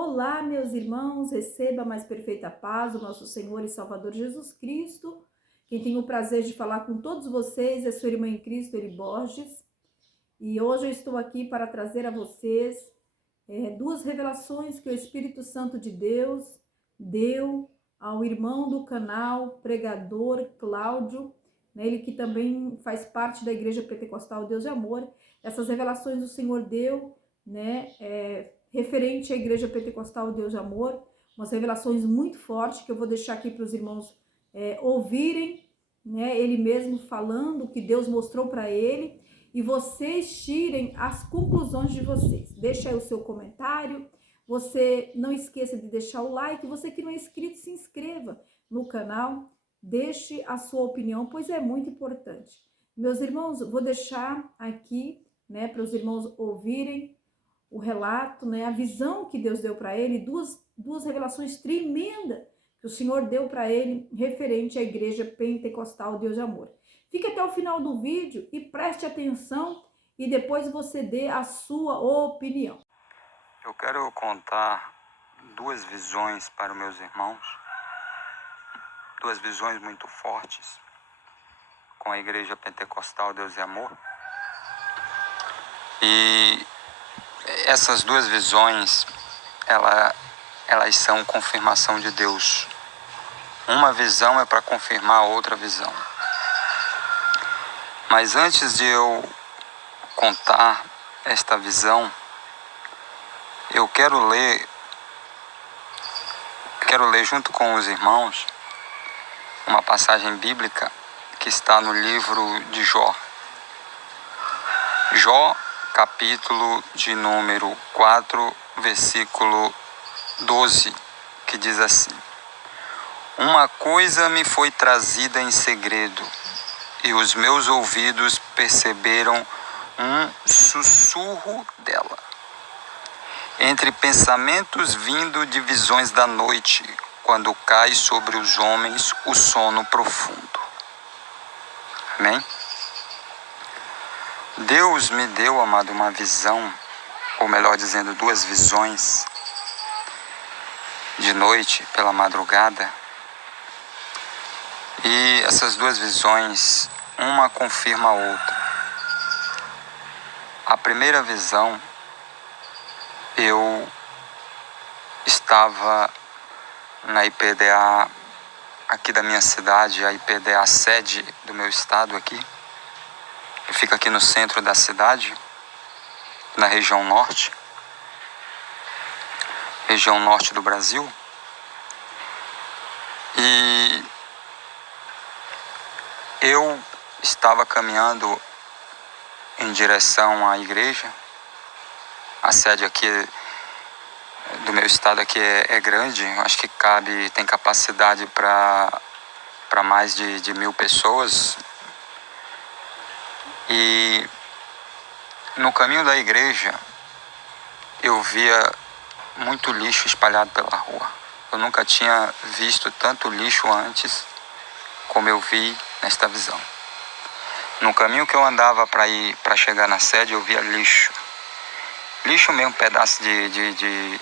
Olá, meus irmãos, receba a mais perfeita paz do nosso Senhor e Salvador Jesus Cristo. Quem tem o prazer de falar com todos vocês é sua irmã em Cristo, Eri Borges. E hoje eu estou aqui para trazer a vocês duas revelações que o Espírito Santo de Deus deu ao irmão do canal, pregador Cláudio, né, ele que também faz parte da Igreja Pentecostal Deus de Amor. Essas revelações o Senhor deu, né, referente à Igreja Pentecostal Deus de Amor, umas revelações muito fortes que eu vou deixar aqui para os irmãos ouvirem, né, ele mesmo falando o que Deus mostrou para ele, e vocês tirem as conclusões de vocês. Deixa aí o seu comentário, você não esqueça de deixar o like, você que não é inscrito, se inscreva no canal, deixe a sua opinião, pois é muito importante. Meus irmãos, vou deixar aqui, né, para os irmãos ouvirem o relato, né, a visão que Deus deu para ele, duas revelações tremendas que o Senhor deu para ele referente à Igreja Pentecostal Deus de Amor. Fique até o final do vídeo e preste atenção e depois você dê a sua opinião. Eu quero contar duas visões para os meus irmãos, duas visões muito fortes com a Igreja Pentecostal Deus e Amor. E essas duas visões, elas são confirmação de Deus. Uma visão é para confirmar a outra visão. Mas antes de eu contar esta visão, eu quero ler junto com os irmãos uma passagem bíblica que está no livro de Jó. Jó, capítulo de número 4, versículo 12, que diz assim: Uma coisa me foi trazida em segredo, e os meus ouvidos perceberam um sussurro dela. Entre pensamentos vindo de visões da noite, quando cai sobre os homens o sono profundo. Amém? Deus me deu, amado, uma visão, ou melhor dizendo, duas visões, de noite, pela madrugada. E essas duas visões, uma confirma a outra. A primeira visão, eu estava na IPDA aqui da minha cidade, a IPDA sede do meu estado aqui, que fica aqui no centro da cidade, na região norte do Brasil. E eu estava caminhando em direção à igreja. A sede aqui do meu estado aqui é grande, acho que tem capacidade para mais de 1.000 pessoas. E no caminho da igreja eu via muito lixo espalhado pela rua. Eu nunca tinha visto tanto lixo antes como eu vi nesta visão. No caminho que eu andava para chegar na sede, eu via lixo. Lixo mesmo, pedaço de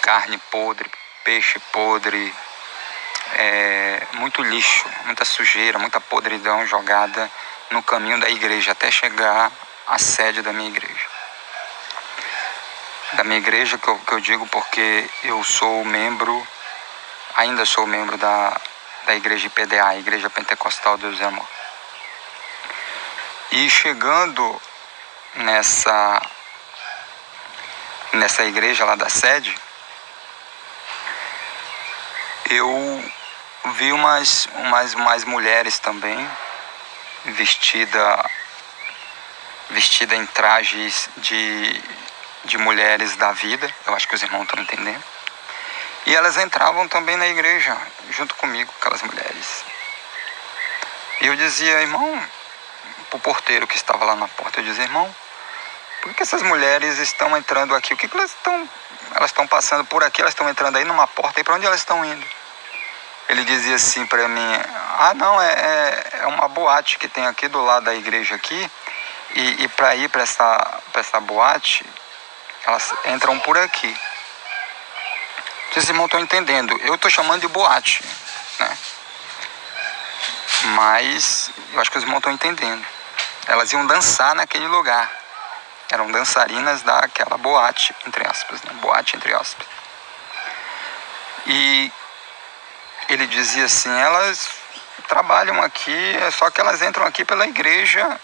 carne podre, peixe podre, muito lixo, muita sujeira, muita podridão jogada no caminho da igreja, até chegar à sede da minha igreja. Da minha igreja que eu digo porque eu sou membro, ainda sou membro da igreja IPDA, a Igreja Pentecostal Deus e Amor. E chegando nessa igreja lá da sede, eu vi umas mulheres também, vestida em trajes de mulheres da vida. Eu acho que os irmãos estão entendendo. E elas entravam também na igreja, junto comigo, aquelas mulheres. E eu dizia, irmão, pro porteiro que estava lá na porta, eu dizia, irmão, por que essas mulheres estão entrando aqui? O que elas estão passando por aqui? Elas estão entrando aí numa porta, e para onde elas estão indo? Ele dizia assim para mim, não, é uma boate que tem aqui do lado da igreja aqui, e para ir para essa boate, elas entram por aqui. Vocês irmãos estão entendendo. Eu estou chamando de boate, né? Mas eu acho que os irmãos estão entendendo. Elas iam dançar naquele lugar. Eram dançarinas daquela boate, entre aspas, né? Boate, entre aspas. E ele dizia assim, elas trabalham aqui, só que elas entram aqui pela igreja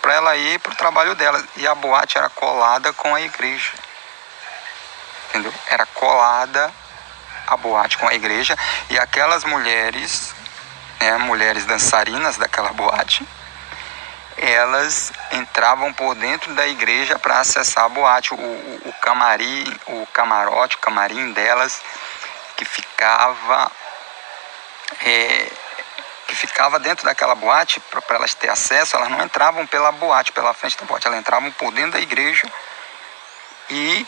para ela ir para o trabalho delas. E a boate era colada com a igreja. Entendeu? Era colada a boate com a igreja. E aquelas mulheres, né, mulheres dançarinas daquela boate, elas entravam por dentro da igreja para acessar a boate. O camarim, o camarote, o camarim delas, que ficava dentro daquela boate, para elas ter acesso, elas não entravam pela boate, pela frente da boate, elas entravam por dentro da igreja e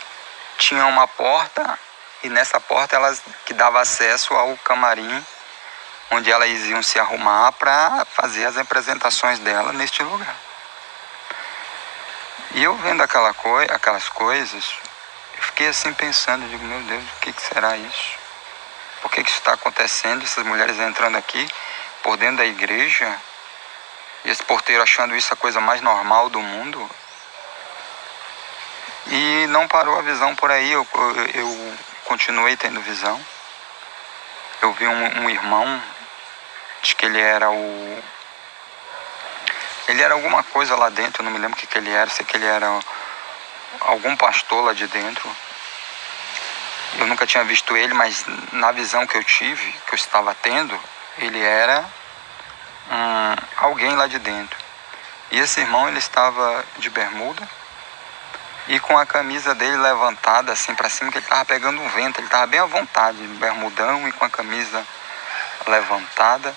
tinha uma porta, e nessa porta elas que dava acesso ao camarim, onde elas iam se arrumar para fazer as apresentações dela neste lugar. E eu vendo aquelas coisas, eu fiquei assim pensando, digo, meu Deus, o que será isso? Por que isso está acontecendo? Essas mulheres entrando aqui por dentro da igreja e esse porteiro achando isso a coisa mais normal do mundo. E não parou a visão por aí, eu continuei tendo visão. Eu vi um irmão, acho que ele era alguma coisa lá dentro, eu não me lembro o que ele era, sei que ele era algum pastor lá de dentro. Eu nunca tinha visto ele, mas na visão que eu tive, que eu estava tendo, ele era alguém lá de dentro. E esse irmão, ele estava de bermuda e com a camisa dele levantada assim para cima, que ele estava pegando um vento, ele estava bem à vontade, bermudão e com a camisa levantada,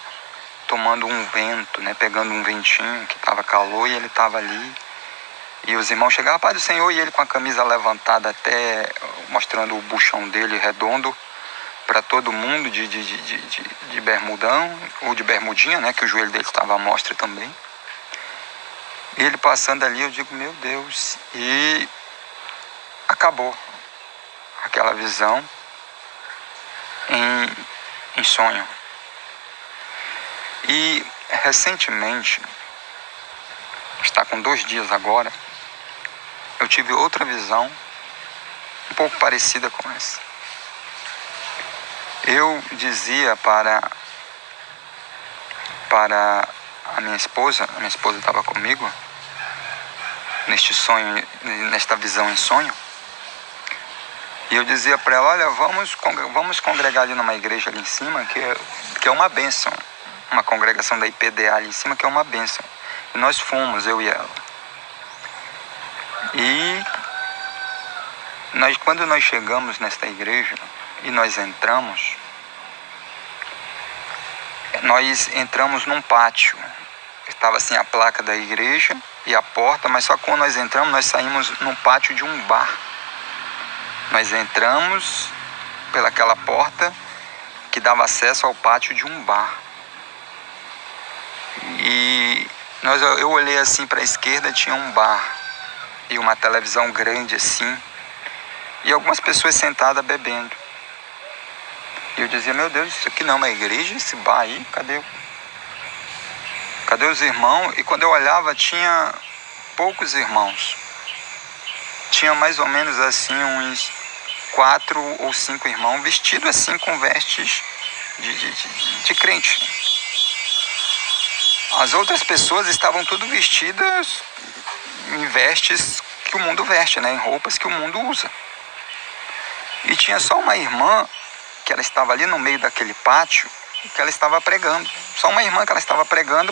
tomando um vento, né, pegando um ventinho, que estava calor, e ele estava ali. E os irmãos chegavam, Pai do Senhor, e ele com a camisa levantada até mostrando o buchão dele redondo para todo mundo de bermudão, ou de bermudinha, né, que o joelho dele estava à mostra também. E ele passando ali, eu digo, meu Deus, e acabou aquela visão em sonho. E recentemente, está com 2 dias agora, eu tive outra visão um pouco parecida com essa. Eu dizia para a minha esposa estava comigo neste sonho, nesta visão em sonho, e eu dizia para ela, olha, vamos congregar ali numa igreja ali em cima, que é uma bênção, uma congregação da IPDA ali em cima, que é uma bênção. E nós fomos, eu e ela. E quando nós chegamos nesta igreja e nós entramos num pátio. Estava assim a placa da igreja e a porta, mas só quando nós entramos, nós saímos num pátio de um bar. Nós entramos pelaquela porta que dava acesso ao pátio de um bar. E eu olhei assim para a esquerda, tinha um bar e uma televisão grande assim, e algumas pessoas sentadas bebendo. E eu dizia, meu Deus, isso aqui não é uma igreja, esse bar aí, cadê os irmãos? E quando eu olhava, tinha poucos irmãos. Tinha mais ou menos assim uns 4 ou 5 irmãos vestidos assim com vestes de crente. As outras pessoas estavam tudo vestidas em vestes que o mundo veste, né? Em roupas que o mundo usa. E tinha só uma irmã que ela estava ali no meio daquele pátio, que ela estava pregando. Só uma irmã que ela estava pregando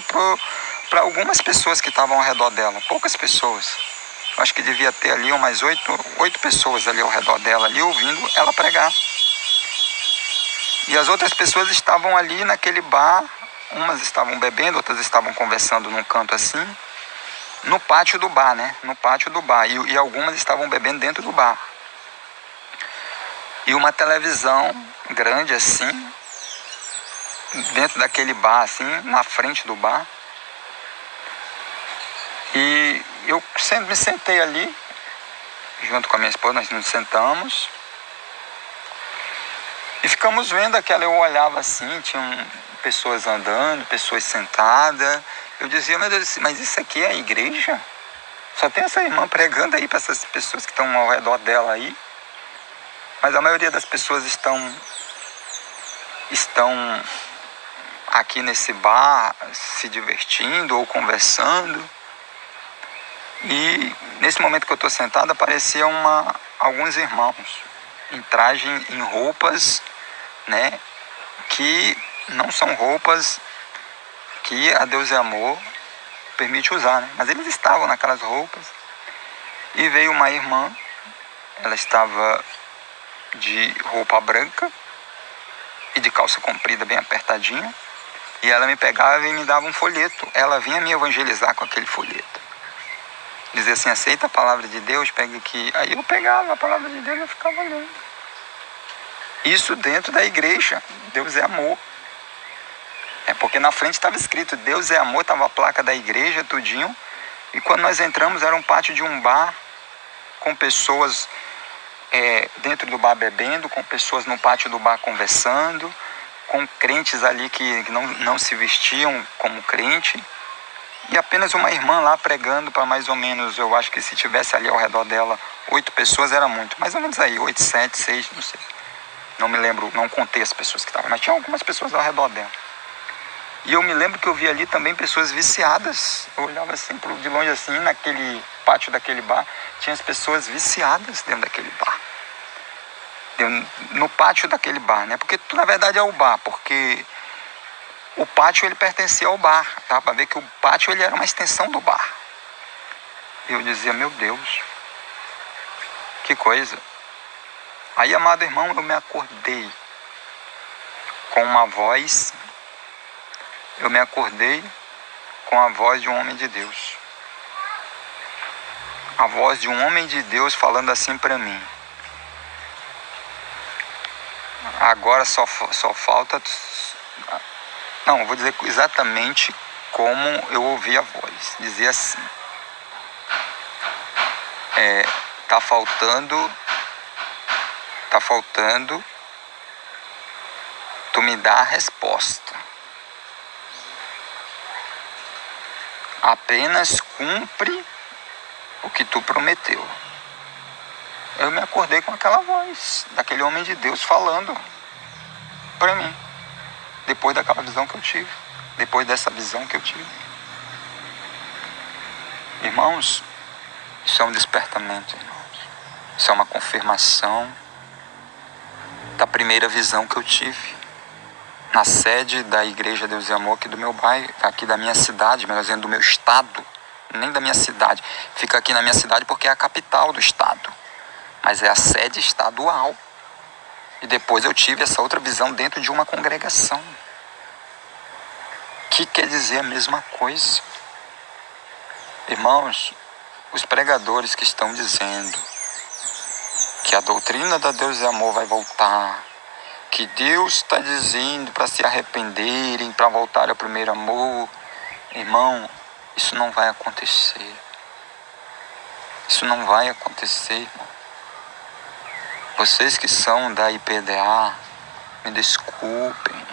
para algumas pessoas que estavam ao redor dela, poucas pessoas. Acho que devia ter ali umas 8 pessoas ali ao redor dela, ali ouvindo ela pregar. E as outras pessoas estavam ali naquele bar, umas estavam bebendo, outras estavam conversando num canto assim, no pátio do bar, né? No pátio do bar. E algumas estavam bebendo dentro do bar. E uma televisão grande assim, dentro daquele bar, assim, na frente do bar. E eu sempre me sentei ali, junto com a minha esposa, nós nos sentamos. E ficamos vendo aquela, eu olhava assim, tinham pessoas andando, pessoas sentadas. Eu dizia, meu Deus, mas isso aqui é a igreja? Só tem essa irmã pregando aí para essas pessoas que estão ao redor dela aí. Mas a maioria das pessoas estão aqui nesse bar se divertindo ou conversando. E nesse momento que eu estou sentado, apareciam alguns irmãos em traje, em roupas, né, que não são roupas que a Deus é Amor permite usar, né? Mas eles estavam naquelas roupas. E veio uma irmã, ela estava de roupa branca e de calça comprida bem apertadinha, e ela me pegava e me dava um folheto. Ela vinha me evangelizar com aquele folheto. Dizia assim, aceita a palavra de Deus, pega aqui. Aí eu pegava a palavra de Deus e eu ficava lendo. Isso dentro da igreja. Deus é amor. É porque na frente estava escrito, Deus é amor, estava a placa da igreja, tudinho. E quando nós entramos, era um pátio de um bar, com pessoas dentro do bar bebendo, com pessoas no pátio do bar conversando, com crentes ali que não se vestiam como crente. E apenas uma irmã lá pregando para mais ou menos, eu acho que se tivesse ali ao redor dela 8 pessoas era muito. Mais ou menos aí, 8, 7, 6, não sei. Não me lembro, não contei as pessoas que estavam, mas tinha algumas pessoas ao redor dela. E eu me lembro que eu vi ali também pessoas viciadas. Eu olhava assim de longe assim, naquele pátio daquele bar, tinha as pessoas viciadas dentro daquele bar. No pátio daquele bar, né? Porque na verdade é o bar, porque o pátio ele pertencia ao bar, tá? Para ver que o pátio ele era uma extensão do bar. E eu dizia, meu Deus, que coisa. Aí, amado irmão, eu me acordei com uma voz, eu me acordei com a voz de um homem de Deus. A voz de um homem de Deus falando assim para mim. Agora só falta... Não, eu vou dizer exatamente como eu ouvi a voz. Dizia assim. Tá faltando tu me dá a resposta. Apenas cumpre o que tu prometeu. Eu me acordei com aquela voz daquele homem de Deus falando para mim. Depois daquela visão que eu tive. Depois dessa visão que eu tive. Irmãos, isso é um despertamento, irmãos. Isso é uma confirmação da primeira visão que eu tive. Na sede da Igreja Deus e Amor aqui do meu bairro, aqui da minha cidade, melhor dizendo, do meu estado. Nem da minha cidade. Fica aqui na minha cidade porque é a capital do estado. Mas é a sede estadual. E depois eu tive essa outra visão dentro de uma congregação. Que quer dizer a mesma coisa. Irmãos, os pregadores que estão dizendo que a doutrina da Deus e Amor vai voltar, que Deus está dizendo para se arrependerem, para voltar ao primeiro amor, irmão, isso não vai acontecer. Isso não vai acontecer, irmão. Vocês que são da IPDA, me desculpem,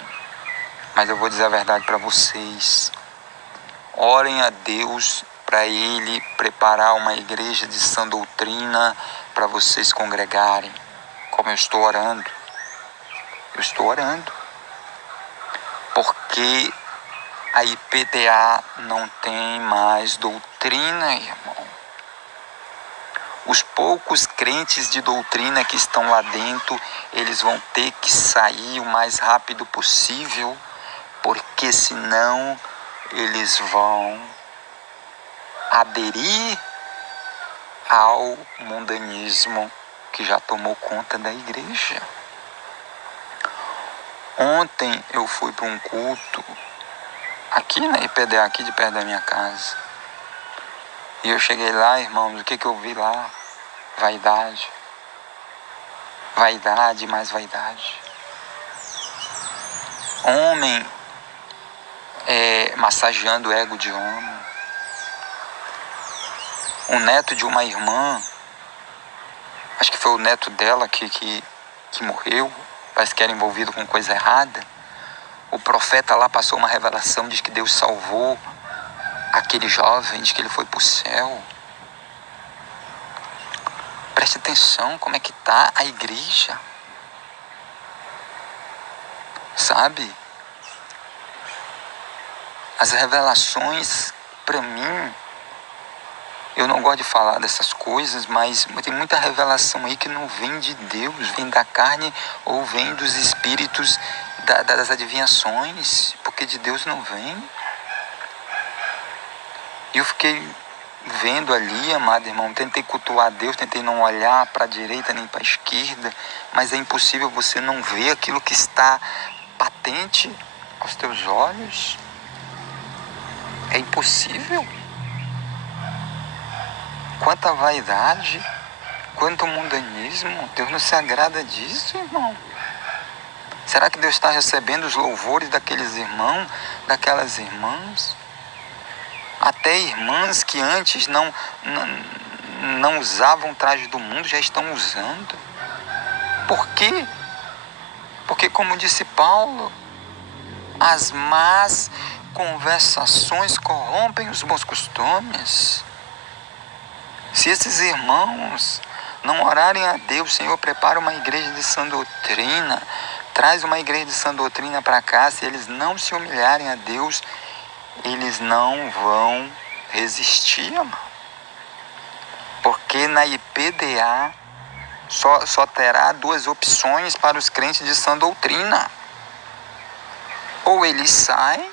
mas eu vou dizer a verdade para vocês. Orem a Deus para Ele preparar uma igreja de sã doutrina para vocês congregarem, como eu estou orando. Eu estou orando, porque a IPDA não tem mais doutrina, irmão. Os poucos crentes de doutrina que estão lá dentro, eles vão ter que sair o mais rápido possível, porque senão eles vão aderir ao mundanismo que já tomou conta da igreja. Ontem eu fui para um culto aqui na IPDA, aqui de perto da minha casa. E eu cheguei lá, irmãos, o que eu vi lá? Vaidade. Vaidade, mais vaidade. Homem massageando o ego de homem. Um neto de uma irmã, acho que foi o neto dela que morreu, parece que era envolvido com coisa errada. O profeta lá passou uma revelação, diz que Deus salvou aquele jovem, diz que ele foi para o céu. Preste atenção como é que está a igreja. Sabe? As revelações, para mim, eu não gosto de falar dessas coisas, mas tem muita revelação aí que não vem de Deus, vem da carne ou vem dos espíritos das adivinhações, porque de Deus não vem. E eu fiquei vendo ali, amado irmão, tentei cultuar Deus, tentei não olhar para a direita nem para a esquerda, mas é impossível você não ver aquilo que está patente aos teus olhos. É impossível. Quanta vaidade, quanto mundanismo. Deus não se agrada disso, irmão. Será que Deus está recebendo os louvores daqueles irmãos, daquelas irmãs? Até irmãs que antes não usavam traje do mundo, já estão usando. Por quê? Porque, como disse Paulo, as más conversações corrompem os bons costumes. Se esses irmãos não orarem a Deus, Senhor, prepara uma igreja de sã doutrina, traz uma igreja de sã doutrina para cá, se eles não se humilharem a Deus, eles não vão resistir, amado. Porque na IPDA só terá duas opções para os crentes de sã doutrina. Ou eles saem,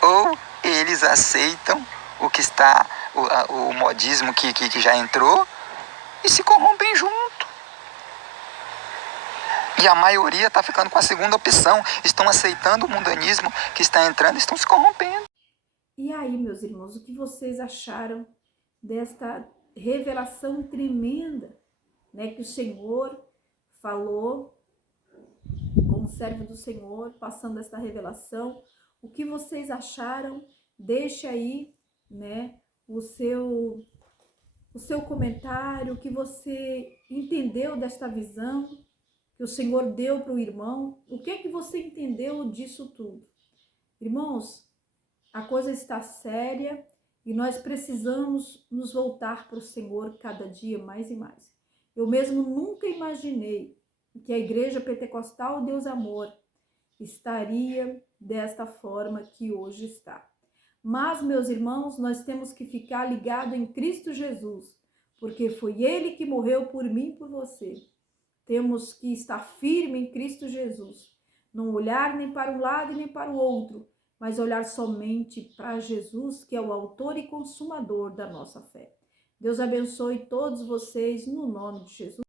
ou eles aceitam o que está, o modismo que já entrou, e se corrompem junto. E a maioria está ficando com a segunda opção, estão aceitando o mundanismo que está entrando, estão se corrompendo. E aí, meus irmãos, o que vocês acharam desta revelação tremenda, né, que o Senhor falou com o servo do Senhor, passando esta revelação? O que vocês acharam? Deixe aí, né, o seu comentário, o que você entendeu desta visão que o Senhor deu para o irmão. O que é que você entendeu disso tudo? Irmãos, a coisa está séria e nós precisamos nos voltar para o Senhor cada dia mais e mais. Eu mesmo nunca imaginei que a Igreja Pentecostal Deus Amor estaria desta forma que hoje está. Mas, meus irmãos, nós temos que ficar ligados em Cristo Jesus, porque foi Ele que morreu por mim e por você. Temos que estar firme em Cristo Jesus, não olhar nem para um lado e nem para o outro, mas olhar somente para Jesus, que é o autor e consumador da nossa fé. Deus abençoe todos vocês no nome de Jesus.